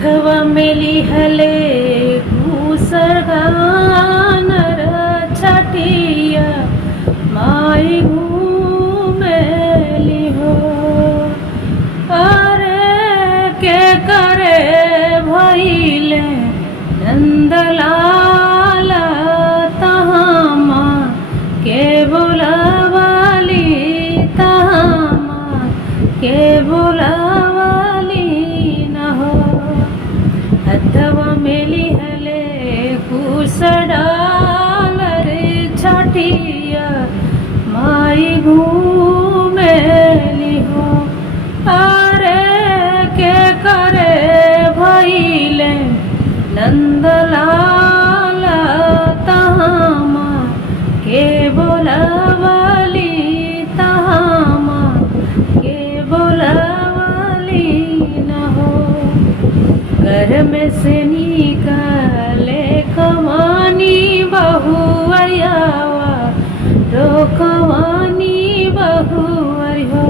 हथवा में लिहले घूसरगानर छठिया माई घूमेली हो। अरे के करे भइले नंदलाल तहाँ माँ के बुलावाली, तहाँ माँ के बुलावाली न हो। हथवा में लिहले कुश डाल रे छठिया माई घूमेली हो। अरे के करे भइले नंदलाल तहाँ माँ के बोलावाली, तहाँ माँ के बोलावाली न हो। घर में से निकाले कमानी बहुआवा रोकवानी बहुआई हो।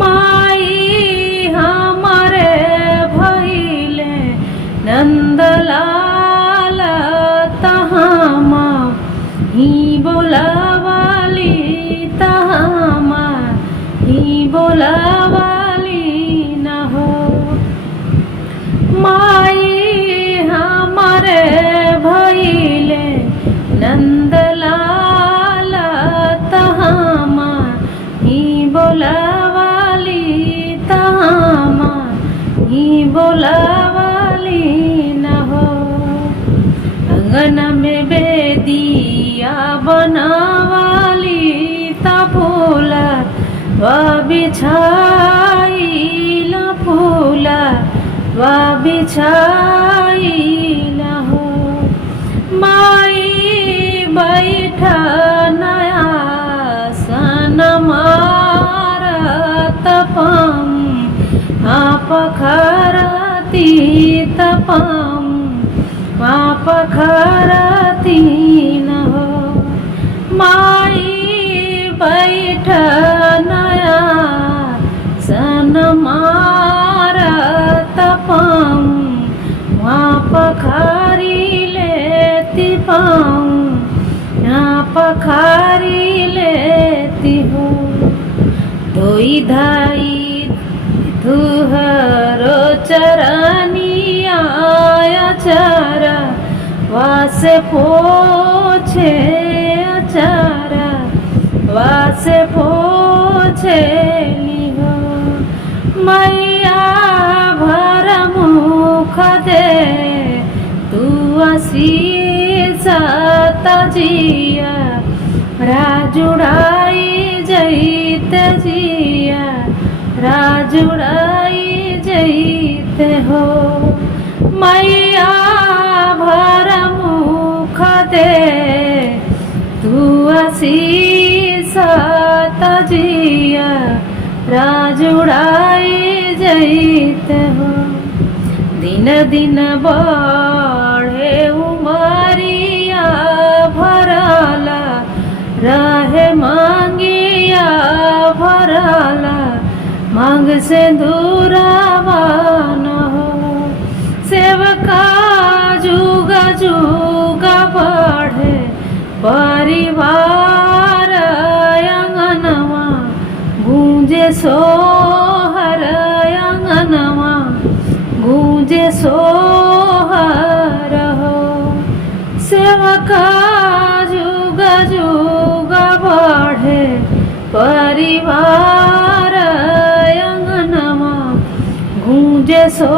माई हमारे भइले नंदलाल तहाँ माँ ही बोलावाली, तहाँ माँ ही बोलावाली न हो। माई हमारे भइले नंदलाल तहाँ माँ ही बोलावाली, तहाँ माँ ही बोलावाली न हो। अंगन में बेदिया बनावाली ता फूला वा बिछाइल, फूला वा बिछाइल हो। माई बैठा नया सन मारत पम आप खरती तपम आप खरती न हो। माई बैठ नया सन मारत पम आप खरी लेती पम आप खरी लेती हो। धोई धाई तुहरो चरनिया अचारा वासे पोछे, अचारा वासे पोछे लिहो। मैया भर मुख दे तू आशीष तजिया राजुड़ाई जईत जिया राजुड़ाई जईते हो। मैया भर मुख दे तू आशीष तजिया राजुड़ाई जईते हो। दिन दिन बढ़े उमरिया भरला रहे मांगिया भरला मांग से दूरावा न हो। सेवका जुग जुग बढ़े परिवार अंगनवा गूंजे सोहर अंगनवा गूंजे सोहर हो। सेवका जुग जुग बढ़े परिवार अंगनवा गूंजे सो